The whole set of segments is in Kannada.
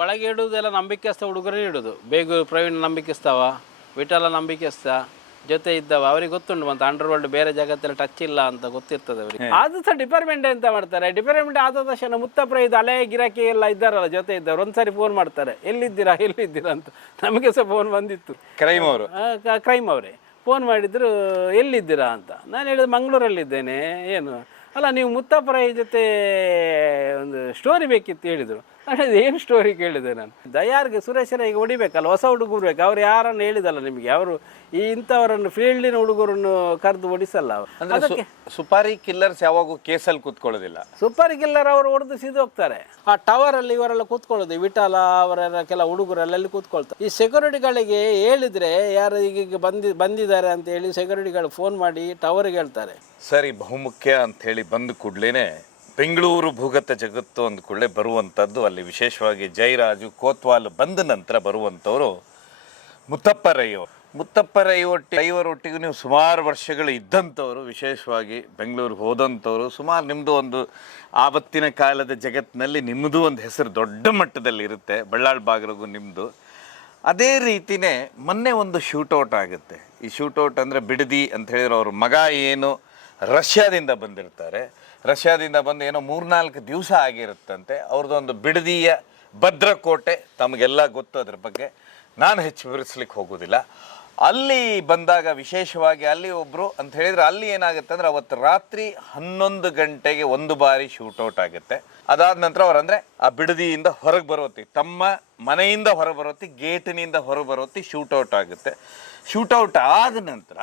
ಒಳಗೆ ಇಡುವುದೆಲ್ಲ ನಂಬಿಕೆಸ್ತ ಹುಡುಗರೇ ಇಡೋದು. ಬೇಗ ಪ್ರವೀಣ್ ನಂಬಿಕೆಸ್ತಾವ, ವಿಠಲ ನಂಬಿಕೆಸ್ತ ಜೊತೆ ಇದ್ದವ, ಅವ್ರಿಗೆ ಗೊತ್ತುಂಟು ಮತ್ತೆ ಅಂಡರ್ವರ್ಲ್ಡ್ ಬೇರೆ ಜಗತ್ತಲ್ಲಿ ಟಚ್ ಇಲ್ಲ ಅಂತ ಗೊತ್ತಿರ್ತದೆ ಅವರಿಗೆ. ಅದು ಸಹ ಡಿಪಾರ್ಟ್ಮೆಂಟ್ ಎಂತ ಮಾಡ್ತಾರೆ, ಡಿಪಾರ್ಟ್ಮೆಂಟ್ ಆದ ತಕ್ಷಣ ಮುತ್ತಪ್ರ ಇದು ಅಲೆ ಗಿರಾಕಿ ಎಲ್ಲ ಇದ್ದಾರಲ್ಲ ಜೊತೆ ಇದ್ದವ್ರು, ಒಂದ್ಸರಿ ಫೋನ್ ಮಾಡ್ತಾರೆ, ಎಲ್ಲಿದ್ದೀರಾ ಅಂತ. ನಮಗೆ ಸಹ ಫೋನ್ ಬಂದಿತ್ತು, ಕ್ರೈಮ್ ಅವರೇ ಫೋನ್ ಮಾಡಿದ್ರು, ಎಲ್ಲಿದ್ದೀರಾ ಅಂತ. ನಾನು ಹೇಳಿದೆ ಮಂಗಳೂರಲ್ಲಿದ್ದೇನೆ. ಏನು ಅಲ್ಲ ನೀವು ಮುತ್ತಪ್ಪ ಜೊತೆ ಒಂದು ಸ್ಟೋರಿ ಬೇಕಿತ್ತು ಹೇಳಿದರು. ನಾನು ಹೇಳಿದೆ ಏನು ಸ್ಟೋರಿ ಕೇಳಿದೆ ನಾನು. ದಯಾರ್ಗೆ ಸುರೇಶನ ಈಗ ಹೊಡಿಬೇಕಲ್ಲ, ಹೊಸ ಹುಡುಗರು ಬೇಕು. ಅವ್ರು ಯಾರನ್ನು ಹೇಳಿದಲ್ಲ ನಿಮಗೆ, ಅವರು ಈ ಇಂಥವರನ್ನು ಫೀಲ್ಡಿನ ಹುಡುಗರನ್ನು ಕರೆದು ಹೊಡಿಸಲ್ಲ ಅವರು. ಅದಕ್ಕೆ ಸುಪಾರಿ ಕಿಲ್ಲರ್ಸ್ ಯಾವಾಗೂ ಕೇಸಲ್ಲಿ ಕೂತ್ಕೊಳ್ಳೋದಿಲ್ಲ. ಸುಪಾರಿ ಕಿಲ್ಲರ್ ಅವರು ಹೊಡೆದು ಸಿದ್ದು ಹೋಗ್ತಾರೆ. ಆ ಟವರಲ್ಲಿ ಇವರೆಲ್ಲ ಕೂತ್ಕೊಳ್ಳೋದು, ವಿಠಲ ಅವರೆಲ್ಲ ಕೆಲ ಹುಡುಗರೆಲ್ಲ ಕೂತ್ಕೊಳ್ತಾರೆ. ಈ ಸೆಕ್ಯೂರಿಟಿಗಳಿಗೆ ಹೇಳಿದ್ರೆ ಯಾರು ಈಗ ಬಂದಿದ್ದಾರೆ ಅಂತ ಹೇಳಿ ಸೆಕ್ಯೂರಿಟಿಗಳು ಫೋನ್ ಮಾಡಿ ಟವರ್ಗೆ ಹೇಳ್ತಾರೆ. ಸರಿ, ಬಹುಮುಖ್ಯ ಅಂತ ಹೇಳಿ ಬಂದ ಕೂಡಲೇ ಬೆಂಗಳೂರು ಭೂಗತ ಜಗತ್ತು ಅಂದ ಕೂಡಲೇ ಬರುವಂಥದ್ದು, ಅಲ್ಲಿ ವಿಶೇಷವಾಗಿ ಜಯರಾಜು ಕೋತ್ವಾಲ್ ಬಂದ ನಂತರ ಬರುವಂಥವ್ರು ಮುತ್ತಪ್ಪ ರೈ ಅವರು. ಮುತ್ತಪ್ಪ ರೈ ಒಟ್ಟಿಗೂ ನೀವು ಸುಮಾರು ವರ್ಷಗಳು ಇದ್ದಂಥವ್ರು, ವಿಶೇಷವಾಗಿ ಬೆಂಗಳೂರಿಗೆ ಹೋದಂಥವ್ರು. ಸುಮಾರು ನಿಮ್ಮದು ಒಂದು ಆವತ್ತಿನ ಕಾಲದ ಜಗತ್ತಿನಲ್ಲಿ ನಿಮ್ಮದು ಒಂದು ಹೆಸರು ದೊಡ್ಡ ಮಟ್ಟದಲ್ಲಿ ಇರುತ್ತೆ, ಬಳ್ಳಾಳ್ ಬಾಗ್ರಿಗೂ ನಿಮ್ಮದು. ಅದೇ ರೀತಿಯೇ ಮೊನ್ನೆ ಒಂದು ಶೂಟೌಟ್ ಆಗುತ್ತೆ. ಈ ಶೂಟೌಟ್ ಅಂದರೆ ಬಿಡದಿ ಅಂತ ಹೇಳಿದ್ರೆ ಅವ್ರ ಮಗ ಏನು ರಷ್ಯಾದಿಂದ ಬಂದಿರ್ತಾರೆ. ರಷ್ಯಾದಿಂದ ಬಂದು ಏನೋ 3-4 ದಿವಸ ಆಗಿರುತ್ತಂತೆ. ಅವ್ರದ್ದೊಂದು ಬಿಡದಿಯ ಭದ್ರಕೋಟೆ, ತಮಗೆಲ್ಲ ಗೊತ್ತು ಅದ್ರ ಬಗ್ಗೆ, ನಾನು ಹೆಚ್ಚು ವಿವರಿಸ್ಲಿಕ್ಕೆ ಹೋಗೋದಿಲ್ಲ. ಅಲ್ಲಿ ಬಂದಾಗ ವಿಶೇಷವಾಗಿ ಅಲ್ಲಿ ಒಬ್ಬರು ಅಂತ ಹೇಳಿದರೆ ಅಲ್ಲಿ ಏನಾಗುತ್ತೆ ಅಂದರೆ ಅವತ್ತು ರಾತ್ರಿ 11 ಗಂಟೆಗೆ ಒಂದು ಬಾರಿ ಶೂಟೌಟ್ ಆಗುತ್ತೆ. ಅದಾದ ನಂತರ ಅವರಂದರೆ ಆ ಬಿಡದಿಯಿಂದ ಹೊರಗೆ ಬರೋತಿ, ತಮ್ಮ ಮನೆಯಿಂದ ಹೊರ ಬರೋತಿ, ಗೇಟಿನಿಂದ ಹೊರ ಬರೋತಿ ಶೂಟೌಟ್ ಆಗುತ್ತೆ. ಶೂಟೌಟ್ ಆದ ನಂತರ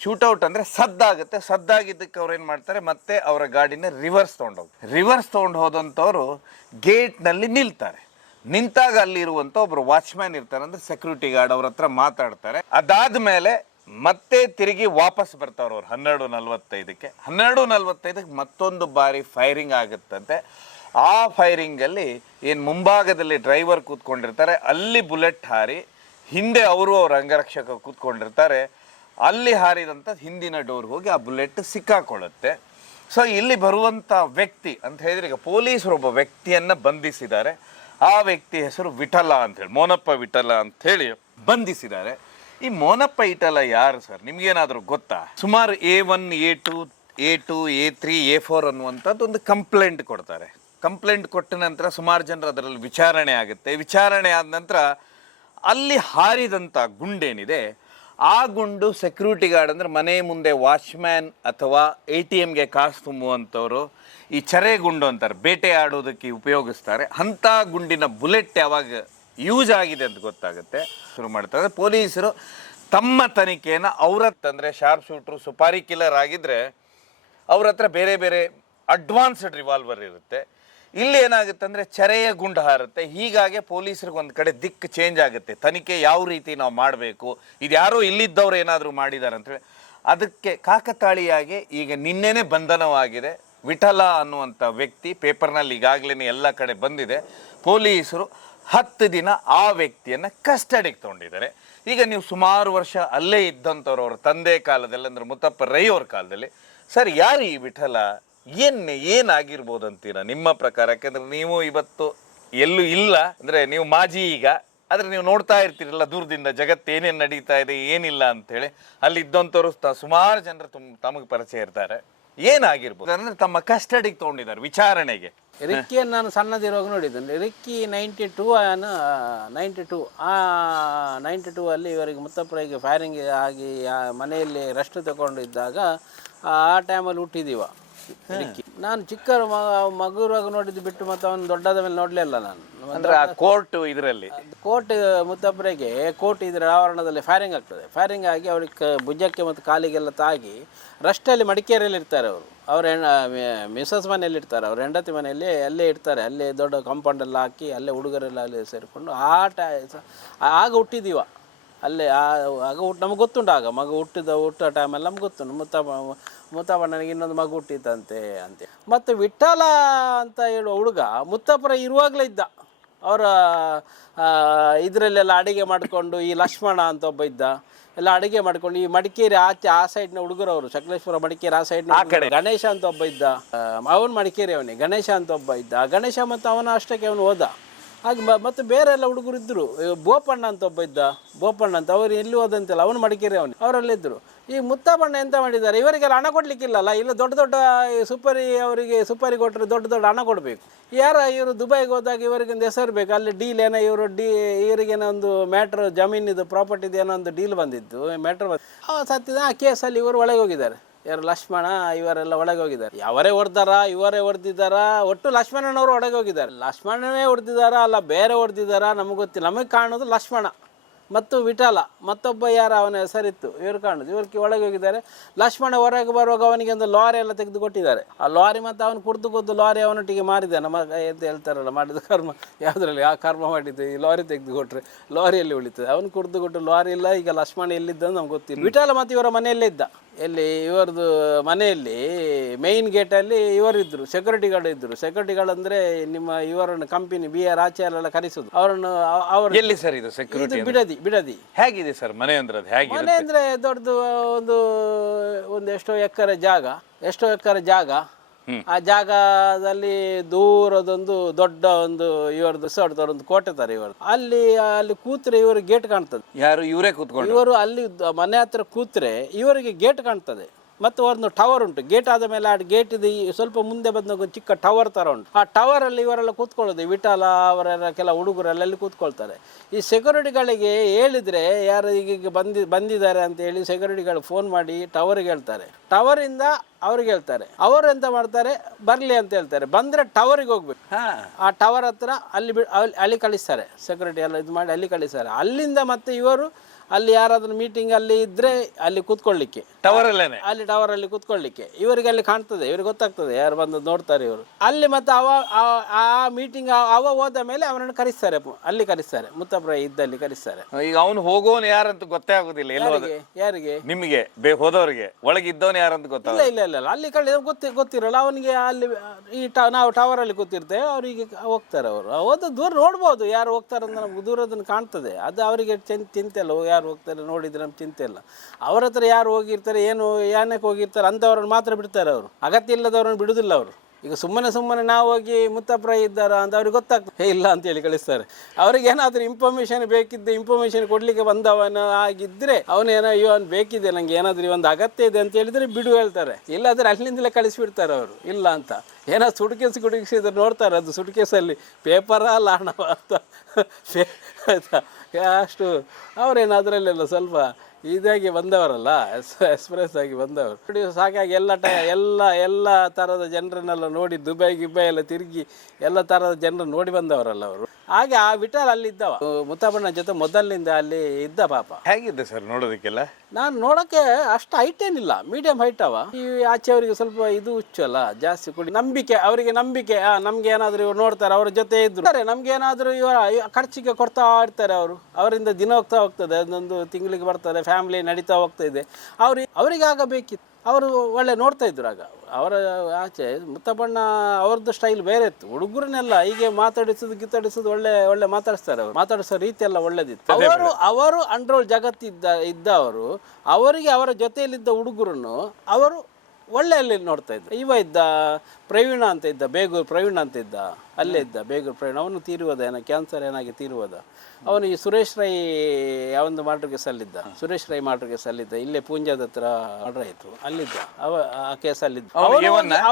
ಶೂಟೌಟ್ ಅಂದರೆ ಸದ್ದಾಗುತ್ತೆ. ಸದ್ದಾಗಿದ್ದಕ್ಕೆ ಅವ್ರು ಏನು ಮಾಡ್ತಾರೆ, ಮತ್ತೆ ಅವರ ಗಾಡಿನ ರಿವರ್ಸ್ ತೊಗೊಂಡು ಹೋದಂಥವ್ರು ಗೇಟ್ನಲ್ಲಿ ನಿಲ್ತಾರೆ. ನಿಂತಾಗ ಅಲ್ಲಿರುವಂಥ ಒಬ್ಬರು ವಾಚ್ಮ್ಯಾನ್ ಇರ್ತಾರೆ, ಅಂದರೆ ಸೆಕ್ಯೂರಿಟಿ ಗಾರ್ಡ್, ಅವ್ರ ಹತ್ರ ಮಾತಾಡ್ತಾರೆ. ಅದಾದ ಮೇಲೆ ಮತ್ತೆ ತಿರುಗಿ ವಾಪಸ್ ಬರ್ತಾವ್ರು ಅವ್ರು 12:45ಕ್ಕೆ. 12:45ಕ್ಕೆ ಮತ್ತೊಂದು ಬಾರಿ ಫೈರಿಂಗ್ ಆಗುತ್ತಂತೆ. ಆ ಫೈರಿಂಗಲ್ಲಿ ಏನು ಮುಂಭಾಗದಲ್ಲಿ ಡ್ರೈವರ್ ಕೂತ್ಕೊಂಡಿರ್ತಾರೆ, ಅಲ್ಲಿ ಬುಲೆಟ್ ಹಾರಿ ಹಿಂದೆ ಅವರು ಅವ್ರ ಅಂಗರಕ್ಷಕ ಕೂತ್ಕೊಂಡಿರ್ತಾರೆ. ಅಲ್ಲಿ ಹಾರಿದಂಥ ಹಿಂದಿನ ಡೋರ್ ಹೋಗಿ ಆ ಬುಲೆಟ್ ಸಿಕ್ಕಾಕೊಳ್ಳುತ್ತೆ. ಸೊ ಇಲ್ಲಿ ಬರುವಂಥ ವ್ಯಕ್ತಿ ಅಂತ ಹೇಳಿದ್ರೆ, ಈಗ ಪೊಲೀಸರು ಒಬ್ಬ ವ್ಯಕ್ತಿಯನ್ನು ಬಂಧಿಸಿದ್ದಾರೆ. ಆ ವ್ಯಕ್ತಿ ಹೆಸರು ವಿಠಲ ಅಂಥೇಳಿ, ಮೋನಪ್ಪ ವಿಠಲ ಅಂಥೇಳಿ ಬಂಧಿಸಿದ್ದಾರೆ. ಈ ಮೋನಪ್ಪ ವಿಠಲ ಯಾರು ಸರ್, ನಿಮ್ಗೇನಾದರೂ ಗೊತ್ತಾ? ಸುಮಾರು A1, A2, A2, A3, A4 ಅನ್ನುವಂಥದ್ದು ಒಂದು ಕಂಪ್ಲೇಂಟ್ ಕೊಡ್ತಾರೆ. ಕಂಪ್ಲೇಂಟ್ ಕೊಟ್ಟ ನಂತರ ಸುಮಾರು ಜನರು ಅದರಲ್ಲಿ ವಿಚಾರಣೆ ಆಗುತ್ತೆ. ವಿಚಾರಣೆ ಆದ ನಂತರ ಅಲ್ಲಿ ಹಾರಿದಂಥ ಗುಂಡೇನಿದೆ, ಆ ಗುಂಡು ಸೆಕ್ಯೂರಿಟಿ ಗಾರ್ಡ್ ಅಂದರೆ ಮನೆ ಮುಂದೆ ವಾಚ್ಮ್ಯಾನ್ ಅಥವಾ ATMಗೆ ಕಾಸು ತುಂಬುವಂಥವ್ರು, ಈ ಚರೆ ಗುಂಡು ಅಂತಾರೆ, ಬೇಟೆ ಆಡೋದಕ್ಕೆ ಉಪಯೋಗಿಸ್ತಾರೆ. ಅಂಥ ಗುಂಡಿನ ಬುಲೆಟ್ ಯಾವಾಗ ಯೂಸ್ ಆಗಿದೆ ಅಂತ ಗೊತ್ತಾಗುತ್ತೆ, ಶುರು ಮಾಡ್ತಾರೆ. ಪೊಲೀಸರು ತಮ್ಮ ತನಿಖೆಯನ್ನು ಅವ್ರ ತಂದರೆ ಶಾರ್ಪ್ ಶೂಟ್ರು, ಸುಪಾರಿ ಕಿಲ್ಲರ್ ಆಗಿದ್ದರೆ ಅವ್ರ ಹತ್ರ ಬೇರೆ ಬೇರೆ ಅಡ್ವಾನ್ಸ್ಡ್ ರಿವಾಲ್ವರ್ ಇರುತ್ತೆ. ಇಲ್ಲಿ ಏನಾಗುತ್ತೆ ಅಂದರೆ ಚರೆಯ ಗುಂಡು ಹಾರುತ್ತೆ. ಹೀಗಾಗಿ ಪೊಲೀಸರಿಗೆ ಒಂದು ಕಡೆ ದಿಕ್ಕು ಚೇಂಜ್ ಆಗುತ್ತೆ. ತನಿಖೆ ಯಾವ ರೀತಿ ನಾವು ಮಾಡಬೇಕು, ಇದು ಯಾರೋ ಇಲ್ಲಿದ್ದವ್ರು ಏನಾದರೂ ಮಾಡಿದ್ದಾರೆ ಅಂತೇಳಿ. ಅದಕ್ಕೆ ಕಾಕತಾಳಿಯಾಗಿ ಈಗ ನಿನ್ನೆನೇ ಬಂಧನವಾಗಿದೆ ವಿಠಲ ಅನ್ನುವಂಥ ವ್ಯಕ್ತಿ. ಪೇಪರ್ನಲ್ಲಿ ಈಗಾಗಲೇ ಎಲ್ಲ ಕಡೆ ಬಂದಿದೆ. ಪೊಲೀಸರು 10 ದಿನ ಆ ವ್ಯಕ್ತಿಯನ್ನು ಕಸ್ಟಡಿಗೆ ತೊಗೊಂಡಿದ್ದಾರೆ. ಈಗ ನೀವು ಸುಮಾರು ವರ್ಷ ಅಲ್ಲೇ ಇದ್ದಂಥವ್ರು, ಅವ್ರ ತಂದೆ ಕಾಲದಲ್ಲಿ ಅಂದರೆ ಮುತ್ತಪ್ಪ ರೈ ಅವ್ರ ಕಾಲದಲ್ಲಿ. ಸರ್, ಯಾರು ಈ ವಿಠಲ, ಏನಾಗಿರ್ಬೋದು ಅಂತೀರಾ ನಿಮ್ಮ ಪ್ರಕಾರ? ಯಾಕೆಂದರೆ ನೀವು ಇವತ್ತು ಎಲ್ಲೂ ಇಲ್ಲ, ಅಂದರೆ ನೀವು ಮಾಜಿ ಈಗ, ಆದರೆ ನೀವು ನೋಡ್ತಾ ಇರ್ತೀರಲ್ಲ ದೂರದಿಂದ ಜಗತ್ತು ಏನೇನು ನಡೀತಾ ಇದೆ ಏನಿಲ್ಲ ಅಂಥೇಳಿ. ಅಲ್ಲಿ ಇದ್ದಂಥವ್ರು ಸುಮಾರು ಜನರು ತಮಗೆ ಪರಿಚಯ ಇರ್ತಾರೆ. ಏನಾಗಿರ್ಬೋದು ಅಂದರೆ ತಮ್ಮ ಕಸ್ಟಡಿಗೆ ತೊಗೊಂಡಿದ್ದಾರೆ ವಿಚಾರಣೆಗೆ. ರಿಕ್ಕಿಯನ್ನು ನಾನು ಸಣ್ಣದಿರುವಾಗ ನೋಡಿದ್ದೇನೆ. ರಿಕ್ಕಿ 92 ಅಲ್ಲಿ ಇವರಿಗೆ ಮುತ್ತಪ್ಪರಿಗೆ ಫೈರಿಂಗ್ ಆಗಿ ಮನೆಯಲ್ಲಿ ರೆಸ್ಟ್ ತಗೊಂಡಿದ್ದಾಗ ಆ ಟೈಮಲ್ಲಿ ಹುಟ್ಟಿದೀವ ರಿಕ್ಕಿ. ನಾನು ಚಿಕ್ಕ ಮಗುವಾಗ ನೋಡಿದ್ದು ಬಿಟ್ಟು ಮತ್ತೆ ಅವನು ದೊಡ್ಡದ ಮೇಲೆ ನೋಡಲೇ ಇಲ್ಲ ನಾನು. ಅಂದರೆ ಆ ಕೋರ್ಟ್ ಇದರಲ್ಲಿ ಕೋರ್ಟ್ ಮುತ್ತಪ್ಪರಿಗೆ ಕೋರ್ಟ್ ಇದರ ಆವರಣದಲ್ಲಿ ಫೈರಿಂಗ್ ಆಗ್ತದೆ. ಫೈರಿಂಗ್ ಆಗಿ ಅವ್ರಿಗೆ ಭುಜಕ್ಕೆ ಮತ್ತು ಕಾಲಿಗೆಲ್ಲ ತಾಗಿ ರೆಸ್ಟಲ್ಲಿ ಮಡಿಕೇರಿಯಲ್ಲಿ ಇರ್ತಾರೆ ಅವರು. ಅವ್ರ ಮಿಸಸ್ ಮನೆಯಲ್ಲಿ ಇರ್ತಾರೆ, ಅವ್ರ ಹೆಂಡತಿ ಮನೆಯಲ್ಲಿ ಅಲ್ಲೇ ಇರ್ತಾರೆ. ಅಲ್ಲೇ ದೊಡ್ಡ ಕಾಂಪೌಂಡೆಲ್ಲ ಹಾಕಿ ಅಲ್ಲೇ ಹುಡುಗರೆಲ್ಲ ಅಲ್ಲಿ ಸೇರಿಕೊಂಡು ಆಗ ಹುಟ್ಟಿದ್ದೀವ ಅಲ್ಲೇ. ಆಗ ನಮಗೆ ಗೊತ್ತುಂಟು, ಆಗ ಮಗು ಹುಟ್ಟೋ ಟೈಮಲ್ಲಿ ನಮ್ಗೆ ಗೊತ್ತುಂಟು. ಮುತ್ತಪ್ಪ ನನಗೆ ಇನ್ನೊಂದು ಮಗು ಹುಟ್ಟಿತಂತೆ ಅಂತೆ. ಮತ್ತು ವಿಠಲ ಅಂತ ಹೇಳುವ ಹುಡುಗ ಮುತ್ತಪ್ಪರ ಇರುವಾಗಲೇ ಇದ್ದ. ಅವರ ಇದರಲ್ಲೆಲ್ಲ ಅಡುಗೆ ಮಾಡಿಕೊಂಡು, ಈ ಲಕ್ಷ್ಮಣ ಅಂತ ಒಬ್ಬ ಇದ್ದ, ಎಲ್ಲ ಅಡುಗೆ ಮಾಡ್ಕೊಂಡು ಈ ಮಡಿಕೇರಿ ಆಚೆ ಆ ಸೈಡ್ನ ಹುಡುಗರು ಅವರು, ಸಕಲೇಶ್ಪುರ ಮಡಿಕೇರಿ ಆ ಸೈಡ್ನ ಗಣೇಶ ಅಂತ ಒಬ್ಬ ಇದ್ದ. ಅವನು ಮಡಿಕೇರಿ ಅವನೇ, ಗಣೇಶ ಅಂತ ಒಬ್ಬ ಇದ್ದ. ಗಣೇಶ ಮತ್ತು ಅವನ ಅಷ್ಟಕ್ಕೆ ಅವನು ಹೋದ. ಹಾಗೆ ಮತ್ತು ಬೇರೆ ಎಲ್ಲ ಹುಡುಗರು ಇದ್ದರು. ಬೋಪಣ್ಣ ಅಂತ ಒಬ್ಬ ಇದ್ದ, ಬೋಪಣ್ಣ ಅಂತ, ಅವರು ಎಲ್ಲಿ ಹೋದಂತೆಲ್ಲ ಅವನು ಮಡಿಕೇರಿ ಅವರೆಲ್ಲ ಇದ್ದರು. ಈ ಮುತ್ತಪ್ಪಣ್ಣ ಎಂತ ಮಾಡಿದ್ದಾರೆ, ಇವರಿಗೆಲ್ಲ ಹಣ ಕೊಡಲಿಕ್ಕಿಲ್ಲಲ್ಲ, ಇಲ್ಲ ದೊಡ್ಡ ದೊಡ್ಡ ಸುಪಾರಿ, ಅವರಿಗೆ ಸುಪಾರಿ ಕೊಟ್ಟರೆ ದೊಡ್ಡ ದೊಡ್ಡ ಹಣ ಕೊಡಬೇಕು. ಇವರು ದುಬೈಗೆ ಹೋದಾಗ ಇವರಿಗೊಂದು ಹೆಸರು ಬೇಕು, ಅಲ್ಲಿ ಡೀಲ್ ಏನೋ ಇವರಿಗೇನೋ ಒಂದು ಮ್ಯಾಟ್ರ್, ಜಮೀನಿದು ಪ್ರಾಪರ್ಟಿದು ಏನೋ ಒಂದು ಡೀಲ್ ಬಂದಿತ್ತು, ಮ್ಯಾಟ್ರ್ ಸತ್ತಿದ. ಆ ಕೇಸಲ್ಲಿ ಇವರು ಒಳಗೆ ಹೋಗಿದ್ದಾರೆ, ಯಾರು ಲಕ್ಷ್ಮಣ ಇವರೆಲ್ಲ ಒಳಗೆ ಹೋಗಿದ್ದಾರೆ. ಅವರೇ ಹೊಡೆದಾರ, ಇವರೇ ಹೊಡೆದಿದ್ದಾರ, ಒಟ್ಟು ಲಕ್ಷ್ಮಣನವರು ಒಳಗೆ ಹೋಗಿದ್ದಾರೆ. ಲಕ್ಷ್ಮಣನೇ ಹೊಡೆದಿದ್ದಾರ ಅಲ್ಲ ಬೇರೆ ಹೊಡೆದಿದ್ದಾರ ನಮಗೆ ಗೊತ್ತಿಲ್ಲ. ನಮಗೆ ಕಾಣೋದು ಲಕ್ಷ್ಮಣ ಮತ್ತು ವಿಠಲ, ಮತ್ತೊಬ್ಬ ಯಾರು ಅವನ ಹೆಸರಿತ್ತು, ಇವರು ಕಾಣುದು. ಇವ್ರಿಗೆ ಒಳಗೆ ಹೋಗಿದ್ದಾರೆ. ಲಕ್ಷ್ಮಣ ಹೊರಗೆ ಬರುವಾಗ ಅವನಿಗೆ ಒಂದು ಲಾರಿ ಎಲ್ಲ ತೆಗೆದು ಕೊಟ್ಟಿದ್ದಾರೆ. ಆ ಲಾರಿ ಮತ್ತು ಅವನು ಕುಡ್ದು ಲಾರಿ ಅವನೊಟ್ಟಿಗೆ ಮಾರಿದ. ನಮ್ಮ ಎಂತ ಹೇಳ್ತಾರಲ್ಲ, ಮಾಡಿದ ಕರ್ಮ ಯಾವುದ್ರಲ್ಲಿ ಆ ಕರ್ಮ ಮಾಡಿದ್ದು, ಈ ಲಾರಿ ತೆಗೆದು ಕೊಟ್ಟರೆ ಲಾರಿಯಲ್ಲಿ ಉಳಿತದೆ. ಅವನು ಕುಡ್ದು ಕೊಟ್ಟು ಲಾರಿ ಇಲ್ಲ. ಈಗ ಲಕ್ಷ್ಮಣ ಎಲ್ಲಿದ್ದ ನಮ್ಗೆ ಗೊತ್ತಿಲ್ಲ. ವಿಠಲ ಮತ್ತು ಇವರ ಮನೆಯಲ್ಲೇ ಇದ್ದ. ಎಲ್ಲಿ ಇವರದು ಮನೆಯಲ್ಲಿ ಮೇಯ್ನ್ ಗೇಟಲ್ಲಿ ಇವರಿದ್ದರು, ಸೆಕ್ಯೂರಿಟಿ ಗಾರ್ಡ್ ಇದ್ದರು. ಸೆಕ್ಯೂರಿಟಿ ಗಾರ್ಡ್ ಅಂದರೆ ಇವರನ್ನು ಕಂಪನಿ BR ಆಚೆಲ್ಲ ಕರೆಸೋದು ಅವರನ್ನು. ಅವರು ಎಲ್ಲಿ ಸರ್ ಇದು ಸೆಕ್ಯೂರಿಟಿ? ಬಿಡದಿ. ಹೇಗಿದೆ ಸರ್ ಮನೆ ಅಂದ್ರೆ? ಅದು ಹೇಗೆ ಮನೆ ಅಂದರೆ ದೊಡ್ಡದು, ಒಂದು ಎಷ್ಟೋ ಎಕರೆ ಜಾಗ. ಆ ಜಾಗದಲ್ಲಿ ದೂರದೊಂದು ದೊಡ್ಡ ಒಂದು ಇವರದ್ದು ಒಂದು ಕೋಟೆ ತರ ಇವರು. ಅಲ್ಲಿ ಕೂತ್ರೆ ಇವರು ಗೇಟ್ ಕಾಣ್ತದೆ. ಯಾರು? ಇವರೇ ಕೂತ್ಕೊಂಡು? ಇವರು ಅಲ್ಲಿ ಮನೆ ಹತ್ರ ಕೂತ್ರೆ ಇವರಿಗೆ ಗೇಟ್ ಕಾಣ್ತದೆ. ಮತ್ತು ಒಂದು ಟವರ್ ಉಂಟು. ಗೇಟ್ ಆದ ಮೇಲೆ ಆ ಗೇಟ್ ಇದು ಸ್ವಲ್ಪ ಮುಂದೆ ಬಂದ ಒಂದು ಚಿಕ್ಕ ಟವರ್ ಥರ ಉಂಟು. ಆ ಟವರಲ್ಲಿ ಇವರೆಲ್ಲ ಕೂತ್ಕೊಳ್ಳೋದು. ವಿಠಲ ಅವರೆಲ್ಲ ಕೆಲ ಹುಡುಗರೆಲ್ಲ ಅಲ್ಲಿ ಕೂತ್ಕೊಳ್ತಾರೆ. ಈ ಸೆಕ್ಯೂರಿಟಿಗಳಿಗೆ ಹೇಳಿದರೆ ಯಾರು ಈಗ ಬಂದಿದ್ದಾರೆ ಅಂತ ಹೇಳಿ ಸೆಕ್ಯೂರಿಟಿಗಳು ಫೋನ್ ಮಾಡಿ ಟವರಿಗೆ ಹೇಳ್ತಾರೆ. ಟವರಿಂದ ಅವ್ರಿಗೆ ಹೇಳ್ತಾರೆ. ಅವರು ಎಂತ ಮಾಡ್ತಾರೆ, ಬರಲಿ ಅಂತ ಹೇಳ್ತಾರೆ. ಬಂದರೆ ಟವರಿಗೆ ಹೋಗ್ಬೇಕು. ಆ ಟವರ್ ಹತ್ರ ಅಲ್ಲಿ ಕಳಿಸ್ತಾರೆ. ಸೆಕ್ಯೂರಿಟಿ ಎಲ್ಲ ಇದು ಮಾಡಿ ಅಲ್ಲಿ ಕಳಿಸ್ತಾರೆ. ಅಲ್ಲಿಂದ ಮತ್ತೆ ಇವರು ಅಲ್ಲಿ ಯಾರಾದ್ರೂ ಮೀಟಿಂಗ್ ಅಲ್ಲಿ ಇದ್ರೆ ಅಲ್ಲಿ ಕೂತ್ಕೊಳ್ಳಿಕ್ಕೆ, ಅಲ್ಲಿ ಟವರ್ ಅಲ್ಲಿ ಕೂತ್ಕೊಳ್ಳಿಕ್ಕೆ ಇವರಿಗೆ ಅಲ್ಲಿ ಕಾಣ್ತದೆ, ಇವ್ರಿಗೆ ಗೊತ್ತಾಗ್ತದೆ ಯಾರು ಬಂದು ನೋಡ್ತಾರೆ ಇವರು. ಅಲ್ಲಿ ಮತ್ತೆ ಆ ಮೀಟಿಂಗ್ ಹೋದ ಮೇಲೆ ಅವನನ್ನು ಕರೆಸ್ತಾರೆ, ಅಲ್ಲಿ ಕರೆಸ್ತಾರೆ, ಮುತ್ತಪ್ಪ ಇದ್ದಲ್ಲಿ ಕರೆಸ್ತಾರೆ. ಈಗ ಅವನು ಹೋಗೋನು ಯಾರಂತ ಗೊತ್ತೇ ಆಗುದಿಲ್ಲ. ಯಾರಿಗೆ? ನಿಮಗೆ ಹೋದವರಿಗೆ. ಒಳಗಿದ್ದವನು ಯಾರಂತ ಗೊತ್ತಿಲ್ಲ. ಇಲ್ಲ ಅಲ್ಲಿ ಗೊತ್ತಿರಲ್ಲ ಅವನಿಗೆ. ಅಲ್ಲಿ ನಾವು ಟವರ್ ಅಲ್ಲಿ ಕೂತಿರ್ತೇವೆ, ಅವರಿಗೆ ಹೋಗ್ತಾರೆ. ಅವರು ಹೋದ ದೂರ ನೋಡ್ಬೋದು ಯಾರು ಹೋಗ್ತಾರೆ ಅಂತ ನಮ್ಗೆ ದೂರದನ್ನು ಕಾಣ್ತದೆ. ಅದು ಅವರಿಗೆ ಚಿಂತೆ ಇಲ್ಲ, ಯಾರು ಹೋಗ್ತಾರೆ ನೋಡಿದ್ರೆ ನಮ್ಗೆ ಚಿಂತೆ ಇಲ್ಲ. ಅವ್ರ ಹತ್ರ ಯಾರು ಹೋಗಿರ್ತಾರೆ, ಏನಕ್ಕೆ ಹೋಗಿರ್ತಾರೆ ಅಂಥವ್ರನ್ನ ಮಾತ್ರ ಬಿಡ್ತಾರೆ ಅವರು. ಅಗತ್ಯ ಇಲ್ಲದವ್ರನ್ನ ಬಿಡುವುದಿಲ್ಲ ಅವರು. ಈಗ ಸುಮ್ಮನೆ ನಾವು ಹೋಗಿ ಮುತ್ತಪ್ಪ ಇದ್ದಾರ ಅಂತ ಅವ್ರಿಗೆ ಗೊತ್ತಾಗ್ತದೆ, ಇಲ್ಲ ಅಂತೇಳಿ ಕಳಿಸ್ತಾರೆ. ಅವ್ರಿಗೆ ಏನಾದರೂ ಇನ್ಫಾರ್ಮೇಷನ್ ಬೇಕಿದ್ದು, ಇನ್ಫಾರ್ಮೇಷನ್ ಕೊಡಲಿಕ್ಕೆ ಬಂದವನ ಆಗಿದ್ದರೆ ಅವನೇನೋ ಇವನು ಬೇಕಿದೆ ನನಗೆ ಏನಾದರೂ ಒಂದು ಅಗತ್ಯ ಇದೆ ಅಂತ ಹೇಳಿದರೆ ಬಿಡು ಹೇಳ್ತಾರೆ. ಇಲ್ಲಾಂದರೆ ಅಲ್ಲಿಂದಲೇ ಕಳಿಸ್ಬಿಡ್ತಾರೆ ಅವರು. ಇಲ್ಲ ಅಂತ ಏನಾದ್ರು ಸುಟ್ಕೇಸಿದ್ರೆ ನೋಡ್ತಾರೆ, ಅದು ಸುಟ್ಕೇಸಲ್ಲಿ ಪೇಪರ ಅಲ್ಲ ಹಣವ ಅಂತ ಆಯಿತಾ. ಅಷ್ಟು ಅವರೇನಾದ್ರಲ್ಲೆಲ್ಲ ಸ್ವಲ್ಪ ಇದಾಗಿ ಬಂದವರಲ್ಲ, ಎಕ್ಸ್ಪ್ರೆಸ್ ಆಗಿ ಬಂದವರು. ಸಾಕಾಗಿ ಎಲ್ಲ ಥರದ ಜನರನ್ನೆಲ್ಲ ನೋಡಿ, ದುಬೈ ಎಲ್ಲ ತಿರುಗಿ ಎಲ್ಲ ಥರದ ಜನರನ್ನು ನೋಡಿ ಬಂದವರಲ್ಲ ಅವರು. ಹಾಗೆ ಆ ವಿಠಲ್ ಅಲ್ಲಿ ಇದ್ದವ, ಮುತ್ತಪ್ಪನ ಜೊತೆ ಮೊದಲಿನಿಂದ ಅಲ್ಲಿ ಇದ್ದ. ಪಾಪ ಹೇಗಿದೆ ಸರ್ ನೋಡೋದಕ್ಕೆಲ್ಲ? ನಾನು ನೋಡೋಕ್ಕೆ ಅಷ್ಟು ಹೈಟ್ ಏನಿಲ್ಲ, ಮೀಡಿಯಂ ಹೈಟ್ ಅವ. ಈ ಆಚೆಯವರಿಗೆ ಸ್ವಲ್ಪ ಇದು ಹುಚ್ಚು ಅಲ್ಲ, ಜಾಸ್ತಿ ಕುಡಿ ನಂಬಿಕೆ, ಅವರಿಗೆ ನಂಬಿಕೆ. ನಮ್ಗೆ ಏನಾದರೂ ಇವ್ರು ನೋಡ್ತಾರೆ, ಅವ್ರ ಜೊತೆ ಇದ್ರು ನಮ್ಗೆ ಏನಾದರೂ ಇವ ಖರ್ಚಿಗೆ ಕೊಡ್ತಾ ಇರ್ತಾರೆ ಅವರು. ಅವರಿಂದ ದಿನ ಹೋಗ್ತದೆ, ಅದೊಂದು ತಿಂಗಳಿಗೆ ಬರ್ತದೆ, ಫ್ಯಾಮಿಲಿ ನಡೀತಾ ಹೋಗ್ತಾ ಇದೆ. ಅವರಿಗೆ ಆಗಬೇಕಿತ್ತು. ಅವರು ಒಳ್ಳೆ ನೋಡ್ತಾ ಇದ್ರು ಆಗ. ಅವರ ಆಚೆ ಮುತ್ತಪ್ಪಣ್ಣ ಅವ್ರದ್ದು ಸ್ಟೈಲ್ ಬೇರೆ ಇತ್ತು. ಹುಡುಗರನ್ನೆಲ್ಲ ಹೀಗೆ ಗಿತ್ತಾಡಿಸೋದು ಒಳ್ಳೆ ಮಾತಾಡಿಸ್ತಾರೆ. ಅವರು ಮಾತಾಡಿಸೋ ರೀತಿ ಎಲ್ಲ ಒಳ್ಳೇದಿತ್ತು. ಅವರು ಅಂಡ್ರೋಲ್ ಇದ್ದ ಅವರು, ಅವರಿಗೆ ಅವರ ಜೊತೆಯಲ್ಲಿದ್ದ ಹುಡುಗರನ್ನು ಅವರು ಒಳ್ಳೆಯಲ್ಲಿ ನೋಡ್ತಾ ಇದ್ರು. ಇವ ಇದ್ದ ಪ್ರವೀಣ ಅಂತ ಇದ್ದ, ಬೇಗೂರು ಪ್ರವೀಣ ಅಂತ ಇದ್ದ, ಅಲ್ಲೇ ಇದ್ದ ಬೇಗೂರು ಪ್ರವೀಣ. ಅವನು ತೀರುವುದ, ಕ್ಯಾನ್ಸರ್ ಏನಾಗಿ ತೀರುವುದ. ಅವನು ಈ ಸುರೇಶ್ ರೈ ಯಾವೊಂದು ಮಾಡ್ರ್ ಕೇಸಲ್ಲಿದ್ದ, ಸುರೇಶ್ ರೈ ಮಾಡ್ರ್ ಕೇಸಲ್ಲಿದ್ದ. ಇಲ್ಲೇ ಪೂಂಜಾದ ಹತ್ರ ಮಾಡ್ರ್ ಆಯಿತು, ಅಲ್ಲಿದ್ದ ಆ ಕೇಸಲ್ಲಿದ್ದ.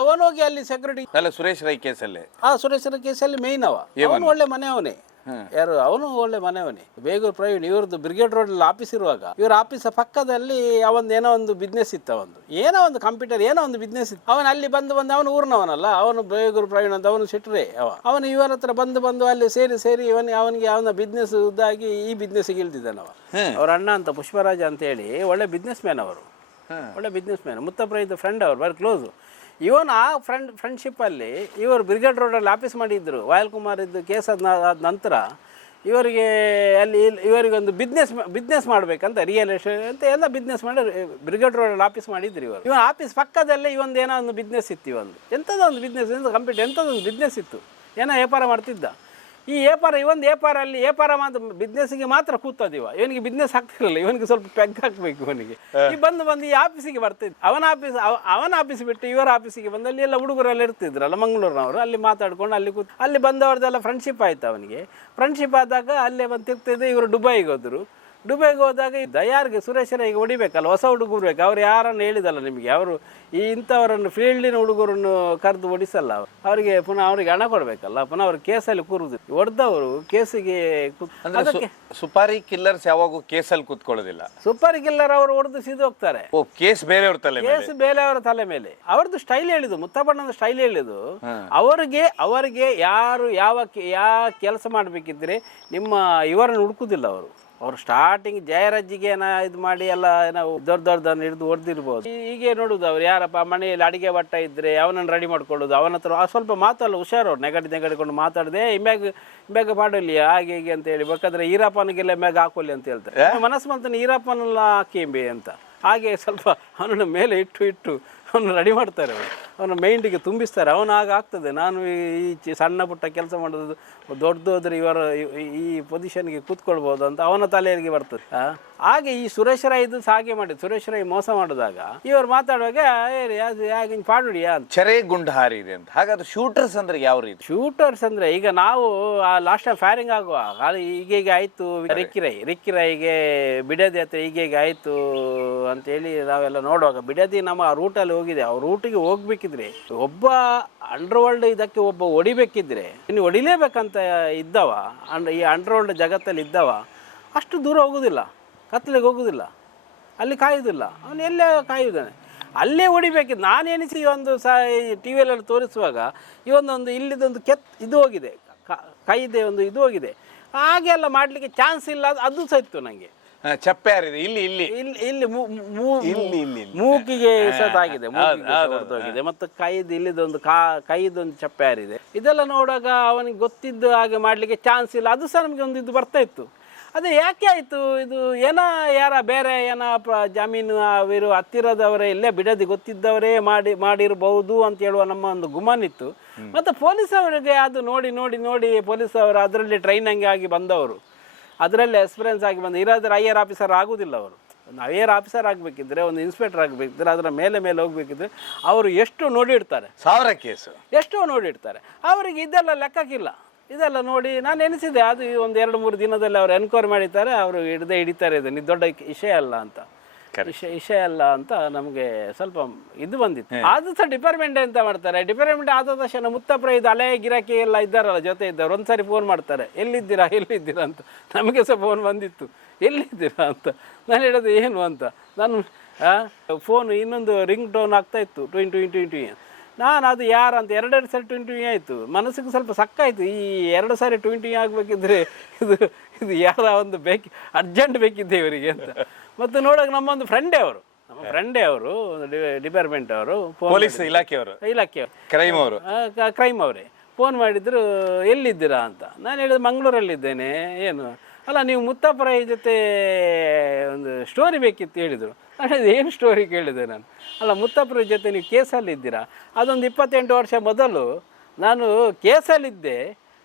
ಅವನೋಗಿ ಅಲ್ಲಿ ಸೆಕ್ಯೂರಿಟಿ ಸುರೇಶ್ ರೈ ಕೇಸಲ್ಲಿ, ಸುರೇಶ್ ರೈ ಕೇಸಲ್ಲಿ ಮೇಯ್ನ್ ಅವನು ಒಳ್ಳೆ ಮನೆಯವನೇ. ಯಾರು ಅವನು ಒಳ್ಳೆ ಮನೆಯವನೇ, ಬೇಗೂರು ಪ್ರವೀಣ್. ಇವ್ರದ್ದು ಬ್ರಿಗೇಡ್ ರೋಡ್ ಆಫೀಸ್ ಇರುವಾಗ ಇವ್ರ ಆಫೀಸ್ ಪಕ್ಕದಲ್ಲಿ ಏನೋ ಒಂದು ಬಿಸ್ನೆಸ್ ಇತ್ತು, ಏನೋ ಒಂದು ಕಂಪ್ಯೂಟರ್ ಏನೋ ಒಂದು ಬಿಸ್ನೆಸ್ ಇತ್ತು. ಅವನು ಅಲ್ಲಿ ಬಂದು ಅವನು ಊರಿನವನಲ್ಲ, ಅವನು ಬೇಗೂರು ಪ್ರವೀಣ್ ಅಂತ, ಅವನು ಸಿಟ್ರೆ ಅವನು ಇವರ ಹತ್ರ ಬಂದು ಅಲ್ಲಿ ಸೇರಿ ಅವನಿಗೆ ಅವನ ಬಿಸ್ನೆಸ್ ಇದಾಗಿ ಈ ಬಿಸ್ನೆಸ್ಗೆ ಇಳ್ದಿದ್ದಾನವ. ಅವ್ರ ಅಣ್ಣ ಅಂತ ಪುಷ್ಪರಾಜ ಅಂತ ಹೇಳಿ ಒಳ್ಳೆ ಬಿಸ್ನೆಸ್ ಮ್ಯಾನ್ ಅವರು, ಒಳ್ಳೆ ಬಿಸ್ನೆಸ್ ಮ್ಯಾನ್. ಮುತ್ತಪ್ಪ ಇದ್ದ ಫ್ರೆಂಡ್ ಅವರು, ವೆರಿ ಕ್ಲೋಸು. ಇವನು ಆ ಫ್ರೆಂಡ್ಶಿಪ್ಪಲ್ಲಿ ಇವರು ಬ್ರಿಗೇಡ್ ರೋಡಲ್ಲಿ ಆಫೀಸ್ ಮಾಡಿದ್ರು. ವಾಯಲ್ ಕುಮಾರ್ ಇದ್ದು ಕೇಸ್ ಆದ ನಂತರ ಇವರಿಗೊಂದು ಬಿಸ್ನೆಸ್ ಮಾಡಬೇಕಂತ, ರಿಯಲ್ ಎಸ್ಟೇಟ್ ಅಂತ ಎಲ್ಲ ಬಿಸ್ನೆಸ್ ಮಾಡಿ ಬ್ರಿಗೇಡ್ ರೋಡಲ್ಲಿ ಆಫೀಸ್ ಮಾಡಿದ್ರು. ಇವನು ಆಫೀಸ್ ಪಕ್ಕದಲ್ಲೇ ಏನೋ ಒಂದು ಬಿಸ್ನೆಸ್ ಇತ್ತು. ಎಂಥದೊಂದು ಬಿಸ್ನೆಸ್, ಕಂಪ್ಯೂಟರ್ ಎಂಥದೊಂದು ಬಿಸ್ನೆಸ್ ಇತ್ತು, ಏನೋ ವ್ಯಾಪಾರ ಮಾಡ್ತಿದ್ದ. ಈ ವ್ಯಾಪಾರ ಇವೊಂದು ವ್ಯಾಪಾರ ಮಾತ್ರ ಬಿಸ್ನೆಸ್ಗೆ ಮಾತ್ರ ಕೂತದಿವ, ಇವನಿಗೆ ಬಿಸ್ನೆಸ್ ಆಗ್ತಿರಲಿಲ್ಲ, ಇವನಿಗೆ ಸ್ವಲ್ಪ ಪೆಗ್ ಹಾಕ್ಬೇಕು ಇವನಿಗೆ. ಈ ಬಂದು ಈ ಆಫೀಸಿಗೆ ಬರ್ತಿದ್ದ, ಅವನ ಆಫೀಸ್ ಬಿಟ್ಟು ಇವರ ಆಫೀಸಿಗೆ ಬಂದು ಅಲ್ಲಿ ಎಲ್ಲ ಹುಡುಗರೆಲ್ಲ ಇರ್ತಿದ್ರಲ್ಲ ಮಂಗಳೂರಿನವರು, ಅಲ್ಲಿ ಮಾತಾಡ್ಕೊಂಡು ಅಲ್ಲಿ ಬಂದವ್ರದ್ದೆಲ್ಲ ಫ್ರೆಂಡ್ಶಿಪ್ ಆಯ್ತು ಅವನಿಗೆ. ಫ್ರೆಂಡ್ಶಿಪ್ ಆದಾಗ ಅಲ್ಲೇ ಬಂದು ತಿರ್ತಿದ್ದೆ. ಇವರು ದುಬೈಗೆ ಹೋದರು. ದುಬೈಗೆ ಹೋದಾಗ ದಯಾರ್ಗೆ ಸುರೇಶನ ಈಗ ಹೊಡಿಬೇಕಲ್ಲ, ಹೊಸ ಹುಡುಗರು ಬೇಕು. ಅವ್ರು ಯಾರನ್ನು ಹೇಳಿದಲ್ಲ ನಿಮಗೆ, ಅವರು ಈ ಇಂಥವರನ್ನು ಫೀಲ್ಡಿನ ಹುಡುಗರನ್ನು ಕರೆದು ಹೊಡಿಸಲ್ಲ, ಅವರಿಗೆ ಪುನಃ ಅವರಿಗೆ ಹಣ ಕೊಡಬೇಕಲ್ಲ, ಪುನಃ ಅವ್ರು ಕೇಸಲ್ಲಿ ಕೂರುದು. ಹೊಡೆದವರು ಕೇಸಿಗೆ ಸುಪಾರಿ ಕಿಲ್ಲರ್ಸ್ ಯಾವಾಗೂ ಕೇಸಲ್ಲಿ ಕೂತ್ಕೊಳ್ಳೋದಿಲ್ಲ. ಸುಪಾರಿ ಕಿಲ್ಲರ್ ಅವರು ಹೊಡೆದು ಸಿದ್ದು ಹೋಗ್ತಾರೆ. ಕೇಸ್ ಬೇರೆಯವ್ರ ತಲೆ ಕೇಸ್ ಬೇರೆಯವರ ತಲೆ ಮೇಲೆ. ಅವ್ರದ್ದು ಸ್ಟೈಲ್ ಹೇಳಿದ್ದು, ಮುತ್ತಪ್ಪಣ್ಣನ ಸ್ಟೈಲ್ ಹೇಳಿದ್ದು, ಅವರಿಗೆ ಯಾರು ಯಾವ ಕೆಲಸ ಮಾಡಬೇಕಿದ್ರೆ ನಿಮ್ಮ ಇವರನ್ನು ಹುಡುಕುದಿಲ್ಲ ಅವರು ಸ್ಟಾರ್ಟಿಂಗ್ ಜಯರಾಜ್ಜಿಗೆ ಇದು ಮಾಡಿ ಎಲ್ಲ ನಾವು ದೊಡ್ಡದನ್ನು ಹಿಡಿದು ಹೊಡೆದಿರ್ಬೋದು. ಹೀಗೆ ನೋಡುದು, ಅವ್ರು ಯಾರಪ್ಪ ಮನೆಯಲ್ಲಿ ಅಡಿಗೆ ಭಟ್ಟ ಇದ್ರೆ ಅವನನ್ನು ರೆಡಿ ಮಾಡ್ಕೊಳ್ಳೋದು, ಅವನ ಹತ್ರ ಸ್ವಲ್ಪ ಮಾತಲ್ಲ ಹುಷಾರು, ಅವ್ರು ನೆಗಡಿಕೊಂಡು ಮಾತಾಡದೆ ಮ್ಯಾಗ ಮಾಡಲಿ ಹಾಗೆ ಹೀಗೆ ಅಂತ ಹೇಳಿ, ಬೇಕಾದ್ರೆ ಈರಪ್ಪನಿಗೆಲ್ಲ ಮ್ಯಾಗ ಹಾಕೊಳ್ಳಿ ಅಂತ ಹೇಳ್ತಾರೆ. ಮನಸ್ಸು ಬಂತಾನೆ ಈರಪ್ಪನೆಲ್ಲ ಹಾಕಿ ಅಂತ ಹಾಗೆ ಸ್ವಲ್ಪ ಅವನನ್ನು ಮೇಲೆ ಇಟ್ಟು ಅವನು ರೆಡಿ ಮಾಡ್ತಾರೆ. ಅವನ ಮೈಂಡಿಗೆ ತುಂಬಿಸ್ತಾರೆ. ಅವನು ಆಗ ಆಗ್ತದೆ, ನಾನು ಈ ಸಣ್ಣ ಪುಟ್ಟ ಕೆಲಸ ಮಾಡೋದು ದೊಡ್ಡದೋದ್ರೆ ಇವರ ಈ ಪೊಸಿಷನ್ಗೆ ಕೂತ್ಕೊಳ್ಬೋದು ಅಂತ ಅವನ ತಲೆಯಲ್ಲಿ ಬರ್ತದೆ. ಹಾಗೆ ಈ ಸುರೇಶ್ ರೈದು ಹಾಗೆ ಮಾಡಿದ್ದು. ಸುರೇಶ್ ರೈ ಮೋಸ ಮಾಡಿದಾಗ ಇವರು ಮಾತಾಡುವಾಗ ಹಿಂಗೆ ಪಾಡುಡಿಯಾ ಅಂತ ಚರೆ ಗುಂಡು ಹಾರಿದೆ ಅಂತ. ಹಾಗಾದ್ರೆ ಶೂಟರ್ಸ್ ಅಂದ್ರೆ ಯಾವ ರೀತಿ? ಶೂಟರ್ಸ್ ಅಂದ್ರೆ ಈಗ ನಾವು ಲಾಸ್ಟ್ ಟೈಮ್ ಫೈರಿಂಗ್ ಆಗುವಾಗ ಈಗ ಆಯ್ತು, ರಿಕ್ಕಿ ರೈಗೆ ಬಿಡದಿ ಅಥವಾ ಈಗ ಆಯ್ತು ಅಂತೇಳಿ ನಾವೆಲ್ಲ ನೋಡುವಾಗ, ಬಿಡದಿ ನಮ್ಮ ರೂಟಲ್ಲಿ ಹೋಗಿದೆ. ಆ ರೂಟಿಗೆ ಹೋಗ್ಬೇಕಿದ್ರೆ ಒಬ್ಬ ಅಂಡರ್ ವರ್ಲ್ಡ್ ಇದಕ್ಕೆ ಒಬ್ಬ ಹೊಡಿಬೇಕಿದ್ರೆ ಇನ್ನು ಹೊಡಿಲೇಬೇಕಂತ ಇದ್ದವ, ಈ ಅಂಡರ್ ವರ್ಲ್ಡ್ ಜಗತ್ತಲ್ಲಿ ಇದ್ದವ ಅಷ್ಟು ದೂರ ಹೋಗುದಿಲ್ಲ, ಕತ್ಲಿಗೆ ಹೋಗುದಿಲ್ಲ, ಅಲ್ಲಿ ಕಾಯುವುದಿಲ್ಲ. ಅವನು ಎಲ್ಲೇ ಕಾಯುವುದಾನೆ, ಅಲ್ಲೇ ಹೊಡಿಬೇಕಿದ್ದು. ನಾನು ಎನಿಸಿ ಒಂದು ಟಿ ವಿಯಲ್ಲಿ ತೋರಿಸುವಾಗ ಇವೊಂದೊಂದು ಇಲ್ಲಿದೊಂದು ಇದು ಹೋಗಿದೆ, ಕೈದೆ ಒಂದು ಇದು ಹೋಗಿದೆ, ಹಾಗೆ ಎಲ್ಲ ಮಾಡಲಿಕ್ಕೆ ಚಾನ್ಸ್ ಇಲ್ಲ. ಅದು ಸಹ ಇತ್ತು ನನಗೆ. ಚಪ್ಪೆ ಹಾರಿದೆ ಇಲ್ಲಿ ಮೂಕಿಗೆ ಆಗಿದೆ, ಹೊಡೆದೋಗಿದೆ. ಮತ್ತು ಇಲ್ಲಿದೊಂದು ಕೈದೊಂದು ಚಪ್ಪೆ ಹಾರಿದೆ. ಇದೆಲ್ಲ ನೋಡುವಾಗ ಅವನಿಗೆ ಗೊತ್ತಿದ್ದು ಹಾಗೆ ಮಾಡಲಿಕ್ಕೆ ಚಾನ್ಸ್ ಇಲ್ಲ. ಅದು ಸಹ ನಮಗೆ ಒಂದು ಇದು ಬರ್ತಾ ಇತ್ತು. ಅದೇ ಯಾಕೆ ಆಯಿತು ಇದು, ಬೇರೆ ಜಾಮೀನು ಅವರು ಹತ್ತಿರದವರೇ ಇಲ್ಲೇ ಬಿಡದಿ ಗೊತ್ತಿದ್ದವರೇ ಮಾಡಿರಬಹುದು ಅಂತ ಹೇಳುವ ನಮ್ಮ ಒಂದು ಗುಮಾನಿತ್ತು. ಮತ್ತು ಪೊಲೀಸ್ ಅವರಿಗೆ ಅದು ನೋಡಿ ಪೊಲೀಸ್ ಅವರು ಅದರಲ್ಲಿ ಟ್ರೈನಿಂಗ್ ಆಗಿ ಬಂದವರು, ಅದರಲ್ಲಿ ಎಕ್ಸ್ಪೀರಿಯನ್ಸ್ ಆಗಿ ಇರೋದ್ರೆ ಐಆರ್ ಆಫೀಸರ್ ಆಗೋದಿಲ್ಲ. ಅವರು ಒಂದು ಐಆರ್ ಆಫೀಸರ್ ಆಗಬೇಕಿದ್ರೆ, ಒಂದು ಇನ್ಸ್ಪೆಕ್ಟರ್ ಆಗಬೇಕಿದ್ರೆ, ಅದರ ಮೇಲೆ ಹೋಗ್ಬೇಕಿದ್ರೆ ಅವರು ಎಷ್ಟು ನೋಡಿರ್ತಾರೆ, 1000 ಕೇಸು ಎಷ್ಟೋ ನೋಡಿರ್ತಾರೆ. ಅವರಿಗೆ ಇದೆಲ್ಲ ಲೆಕ್ಕಕ್ಕಿಲ್ಲ. ಇದೆಲ್ಲ ನೋಡಿ ನಾನು ಎನಿಸಿದೆ, ಅದು ಒಂದು 2-3 ದಿನದಲ್ಲಿ ಅವರು ಎನ್ಕ್ವೈರಿ ಮಾಡಿದ್ದಾರೆ, ಅವರು ಹಿಡಿತಾರೆ. ಇದು ದೊಡ್ಡ ವಿಷಯ ಅಲ್ಲ ಅಂತ ನಮಗೆ ಸ್ವಲ್ಪ ಇದು ಬಂದಿತ್ತು. ಅದು ಸಹ ಡಿಪಾರ್ಟ್ಮೆಂಟ್ ಎಂತ ಮಾಡ್ತಾರೆ, ಡಿಪಾರ್ಟ್ಮೆಂಟ್ ಆದ ತಕ್ಷಣ ಮುತ್ತಪ್ರ ಇದು ಅಲೆ ಗಿರಾಕಿ ಎಲ್ಲ ಇದ್ದಾರಲ್ಲ, ಜೊತೆ ಇದ್ದವ್ರು ಒಂದ್ಸರಿ ಫೋನ್ ಮಾಡ್ತಾರೆ, ಎಲ್ಲಿದ್ದೀರಾ ಅಂತ. ನಮಗೆ ಸಹ ಫೋನ್ ಬಂದಿತ್ತು, ಎಲ್ಲಿದ್ದೀರಾ ಅಂತ. ನಾನು ಹೇಳೋದು ಏನು ಅಂತ, ನಾನು ಫೋನ್ ಇನ್ನೊಂದು ರಿಂಗ್ ಟೋನ್ ಆಗ್ತಾ ಇತ್ತು, 20 ನಾನು ಅದು ಯಾರಂತ 2 ಸರಿ 20 ಆಯಿತು. ಮನಸ್ಸಿಗೆ ಸ್ವಲ್ಪ ಸಕ್ಕಾಯಿತು, ಈ 2 ಸಾರಿ 20 ಆಗಬೇಕಿದ್ರೆ ಇದು ಯಾರ ಒಂದು ಅರ್ಜೆಂಟ್ ಬೇಕಿದ್ದೆ ಇವರಿಗೆ ಅಂತ. ಮತ್ತು ನೋಡೋಕೆ ನಮ್ಮೊಂದು ಫ್ರೆಂಡೇ ಅವರು ಡಿಪಾರ್ಟ್ಮೆಂಟ್ ಅವರು, ಪೊಲೀಸ್ ಇಲಾಖೆಯವರು, ಕ್ರೈಮ್ ಅವರೇ ಫೋನ್ ಮಾಡಿದ್ರು, ಎಲ್ಲಿದ್ದೀರಾ ಅಂತ. ನಾನು ಹೇಳಿದೆ ಮಂಗಳೂರಲ್ಲಿದ್ದೇನೆ. ಏನು ಅಲ್ಲ, ನೀವು ಮುತ್ತಪ್ಪರ ಜೊತೆ ಒಂದು ಸ್ಟೋರಿ ಬೇಕಿತ್ತು ಹೇಳಿದರು. ನಾನು ಹೇಳಿದೆ, ಏನು ಸ್ಟೋರಿ ಕೇಳಿದೆ ನಾನು. ಅಲ್ಲ, ಮುತ್ತಪ್ಪರ ಜೊತೆ ನೀವು ಕೇಸಲ್ಲಿದ್ದೀರಾ? ಅದೊಂದು 28 ವರ್ಷ ಮೊದಲು ನಾನು ಕೇಸಲ್ಲಿದ್ದೆ,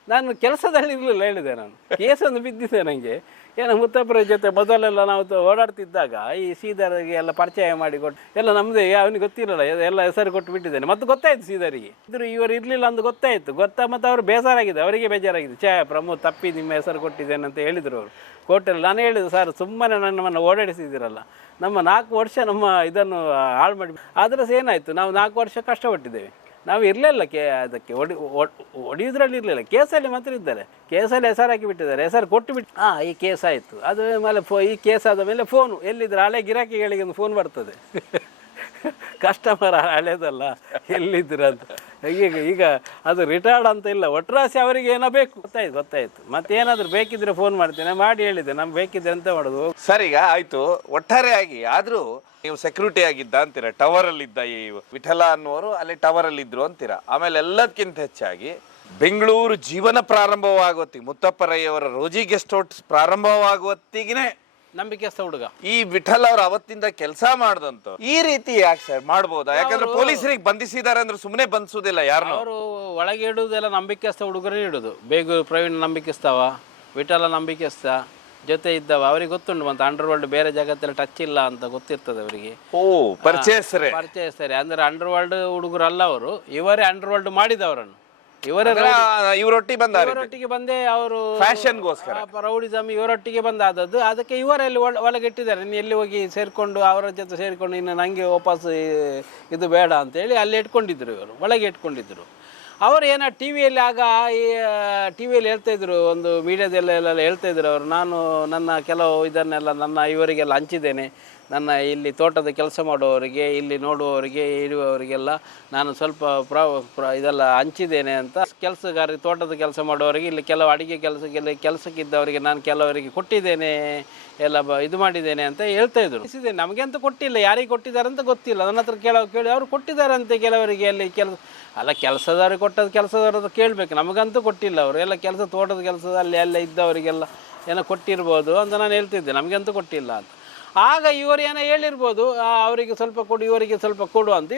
ನಾನು ಕೆಲಸದಲ್ಲಿ ಇರಲಿಲ್ಲ ಹೇಳಿದೆ. ನಾನು ಕೇಸೊಂದು ಬಿದ್ದಿದ್ದೆ ನನಗೆ. ಏನೋ ಮುತ್ತಪ್ಪರ ಜೊತೆ ಮೊದಲೆಲ್ಲ ನಾವು ಓಡಾಡ್ತಿದ್ದಾಗ ಈ ಶ್ರೀಧರಿಗೆ ಎಲ್ಲ ಪರಿಚಯ ಮಾಡಿಕೊಟ್ಟು ಎಲ್ಲ ನಮ್ಮದೇ, ಅವನಿಗೆ ಗೊತ್ತಿರಲ್ಲ, ಎಲ್ಲ ಹೆಸರು ಕೊಟ್ಟು ಬಿಟ್ಟಿದ್ದೇನೆ. ಮತ್ತು ಗೊತ್ತಾಯ್ತು ಶ್ರೀಧರಿಗೆ ಇವರು ಇರಲಿಲ್ಲ ಅಂತ ಗೊತ್ತಾಯಿತು. ಮತ್ತು ಅವರು ಬೇಜಾರಾಗಿದೆ, ಅವರಿಗೆ ಬೇಜಾರಾಗಿದೆ. ಪ್ರಮೋದ್ ತಪ್ಪಿ ನಿಮ್ಮ ಹೆಸರು ಕೊಟ್ಟಿದ್ದೇನೆ ಅಂತ ಹೇಳಿದರು ಅವರು ಕೋರ್ಟಲ್ಲಿ. ನಾನು ಹೇಳಿದೆ, ಸರ್ ಸುಮ್ಮನೆ ನನ್ನನ್ನು ಓಡಾಡಿಸಿದ್ದೀರಲ್ಲ, ನಮ್ಮ 4 ವರ್ಷ ನಮ್ಮ ಇದನ್ನು ಹಾಳು ಮಾಡಿ. ಆದರೆ ಸಹ ಏನಾಯಿತು, ನಾವು 4 ವರ್ಷ ಕಷ್ಟಪಟ್ಟಿದ್ದೇವೆ. ನಾವು ಇರಲಿಲ್ಲ ಅದಕ್ಕೆ ಹೊಡಿಯೋದ್ರಲ್ಲಿ ಇರಲಿಲ್ಲ, ಕೇಸಲ್ಲಿ ಮಾತ್ರ ಇದ್ದಾರೆ. ಕೇಸಲ್ಲಿ ಹೆಸರು ಹಾಕಿ ಬಿಟ್ಟಿದ್ದಾರೆ, ಹೆಸರು ಕೊಟ್ಟು ಈ ಕೇಸ್ ಆಯಿತು. ಅದು ಮೇಲೆ ಈ ಕೇಸ್ ಆದ ಮೇಲೆ ಫೋನು ಎಲ್ಲಿದ್ರೆ ಹಳೆ ಗಿರಾಕಿಗಳಿಗೆ ಒಂದು ಫೋನ್ ಬರ್ತದೆ, ಕಸ್ಟಮರ್ ಹಳೇದಲ್ಲ, ಎಲ್ಲಿದ್ದೀರ ಅಂತ. ಈಗ ಅದು ರಿಟೈರ್ಡ್ ಅಂತ ಇಲ್ಲ, ಒಟ್ರಾಸಿ ಅವರಿಗೆ ಏನೋ ಬೇಕು ಗೊತ್ತಾಯ್ತು. ಮತ್ತೇನಾದರೂ ಬೇಕಿದ್ರೆ ಫೋನ್ ಮಾಡ್ತೇನೆ ಮಾಡಿ ಹೇಳಿದೆ, ನಮ್ಗೆ ಬೇಕಿದ್ರೆ ಅಂತ ಮಾಡೋದು. ಸರ್, ಈಗ ಆಯಿತು ಒಟ್ಟಾರೆಯಾಗಿ. ಆದರೂ ನೀವು ಸೆಕ್ಯೂರಿಟಿ ಆಗಿದ್ದ ಅಂತೀರ, ಟವರಲ್ಲಿದ್ದ ಈ ವಿಠಲ ಅನ್ನುವರು ಅಲ್ಲಿ ಟವರಲ್ಲಿದ್ದರು ಅಂತೀರ. ಆಮೇಲೆ ಎಲ್ಲದಕ್ಕಿಂತ ಹೆಚ್ಚಾಗಿ ಬೆಂಗಳೂರು ಜೀವನ ಪ್ರಾರಂಭವಾಗುವತ್ತಿಗೆ, ಮುತ್ತಪ್ಪ ರೈ ಅವರ ರೋಜಿ ಗೆಸ್ಟ್ ಹೌಸ್ ಪ್ರಾರಂಭವಾಗುವತ್ತಿಗೆ ನಂಬಿಕೆಸ್ತ ಹುಡುಗ. ಈ ವಿಠಲ್ ಅವ್ರು ಅವತ್ತಿಂದ ಕೆಲಸ ಮಾಡ್ದಂತ ಈ ರೀತಿ ಯಾಕೆ ಸರ್ ಮಾಡ್ಬೋದಾ? ಯಾಕಂದ್ರೆ ಪೊಲೀಸರಿಗೆ ಬಂಧಿಸಿದ್ದಾರೆ ಅಂದ್ರೆ ಸುಮ್ಮನೆ ಬಂಧಿಸುದಿಲ್ಲ ಯಾರನ್ನು. ಅವರು ಒಳಗೆ ಇಡುವುದೆಲ್ಲ ನಂಬಿಕೆಸ್ತ ಹುಡುಗರೇ ಇಡುದು. ಬೇಗ ಪ್ರವೀಣ್ ನಂಬಿಕೆಸ್ತವ, ವಿಠಲ ನಂಬಿಕೆಸ್ತ, ಜೊತೆ ಇದ್ದವ ಅವ್ರಿಗೆ ಗೊತ್ತುಂಟು ಮತ್ತೆ ಅಂಡರ್ ವರ್ಲ್ಡ್ ಬೇರೆ ಜಗತ್ತಲ್ಲಿ ಟಚ್ ಇಲ್ಲ ಅಂತ ಗೊತ್ತಿರ್ತದೆ ಅವರಿಗೆ. ಓ ಪರಿಚಯಸ್ತಾರೆ. ಪರಿಚಯಿಸ್ತಾರೆ ಅಂದ್ರೆ ಅಂಡರ್ ವರ್ಲ್ಡ್ ಹುಡುಗರಲ್ಲ ಅವರು, ಇವರೇ ಅಂಡರ್ ವರ್ಲ್ಡ್ ಮಾಡಿದವರನ್ನು. ಇವರೊಟ್ಟಿಗೆ ಬಂದೇ ಅವರು ಫ್ಯಾಷನ್ಗೋಸ್ಕರ ರೌಡಿಸಮ್ ಇವರೊಟ್ಟಿಗೆ ಬಂದಾದದ್ದು. ಅದಕ್ಕೆ ಇವರಲ್ಲಿ ಒಳಗಿಟ್ಟಿದ್ದಾರೆ. ನೀನು ಎಲ್ಲಿ ಹೋಗಿ ಸೇರಿಕೊಂಡು ಅವರ ಜೊತೆ ಸೇರಿಕೊಂಡು ಇನ್ನು ನನಗೆ ವಾಪಸ್ ಇದು ಬೇಡ ಅಂತೇಳಿ ಅಲ್ಲಿ ಇಟ್ಕೊಂಡಿದ್ರು, ಇವರು ಒಳಗೆ ಇಟ್ಕೊಂಡಿದ್ರು. ಅವರು ಏನೋ ಟಿ ವಿಯಲ್ಲಿ ಆಗ ಈ ಟಿ ವಿಯಲ್ಲಿ ಹೇಳ್ತಾಯಿದ್ರು, ಒಂದು ಮೀಡಿಯಾದಲ್ಲೆಲ್ಲ ಹೇಳ್ತಾಯಿದ್ರು ಅವರು, ನಾನು ನನ್ನ ಕೆಲವು ಇದನ್ನೆಲ್ಲ ನನ್ನ ಇವರಿಗೆಲ್ಲ ಹಂಚಿದ್ದೇನೆ, ನನ್ನ ಇಲ್ಲಿ ತೋಟದ ಕೆಲಸ ಮಾಡುವವರಿಗೆ, ಇಲ್ಲಿ ನೋಡುವವರಿಗೆ, ಇರುವವರಿಗೆಲ್ಲ ನಾನು ಸ್ವಲ್ಪ ಇದೆಲ್ಲ ಹಂಚಿದ್ದೇನೆ ಅಂತ. ಕೆಲಸಗಾರರಿಗೆ, ತೋಟದ ಕೆಲಸ ಮಾಡುವವರಿಗೆ, ಇಲ್ಲಿ ಕೆಲವು ಅಡುಗೆ ಕೆಲಸಕ್ಕಿದ್ದವರಿಗೆ ನಾನು ಕೆಲವರಿಗೆ ಕೊಟ್ಟಿದ್ದೇನೆ, ಎಲ್ಲ ಇದು ಮಾಡಿದ್ದೇನೆ ಅಂತ ಹೇಳ್ತಾಯಿದ್ರು. ನಮಗೆಂತ ಕೊಟ್ಟಿಲ್ಲ, ಯಾರಿಗೆ ಕೊಟ್ಟಿದ್ದಾರೆ ಅಂತ ಗೊತ್ತಿಲ್ಲ. ನನ್ನ ಹತ್ರ ಕೇಳಿ ಅವ್ರು ಕೊಟ್ಟಿದ್ದಾರಂತೆ ಕೆಲವರಿಗೆ. ಅಲ್ಲಿ ಕೆಲಸದವ್ರಿಗೆ ಕೊಟ್ಟದ್ದು ಕೆಲಸದವ್ರದ್ದು ಕೇಳಬೇಕು, ನಮಗಂತೂ ಕೊಟ್ಟಿಲ್ಲ. ಅವರು ಎಲ್ಲ ತೋಟದ ಕೆಲಸದಲ್ಲಿ ಎಲ್ಲ ಇದ್ದವರಿಗೆಲ್ಲ ಏನೋ ಕೊಟ್ಟಿರ್ಬೋದು ಅಂತ ನಾನು ಹೇಳ್ತಿದ್ದೆ, ನಮಗಂತೂ ಕೊಟ್ಟಿಲ್ಲ ಅಂತ. ಆಗ ಇವರು ಏನೋ ಹೇಳಿರ್ಬೋದು, ಅವರಿಗೆ ಸ್ವಲ್ಪ ಕೊಡು, ಇವರಿಗೆ ಸ್ವಲ್ಪ ಕೊಡು ಅಂತ.